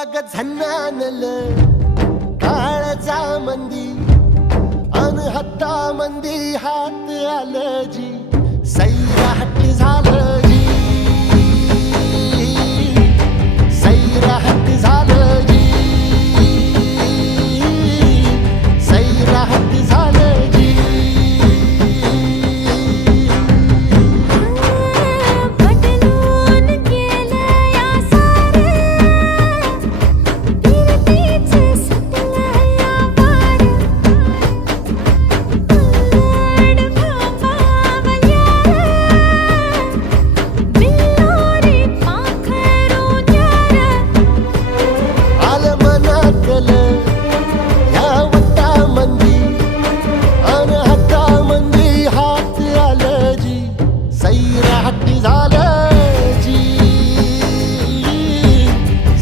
अग झन्नानल काळजा मंदी अनहत्ता मंदी हात आलं जी सैराट झालं जी सैराट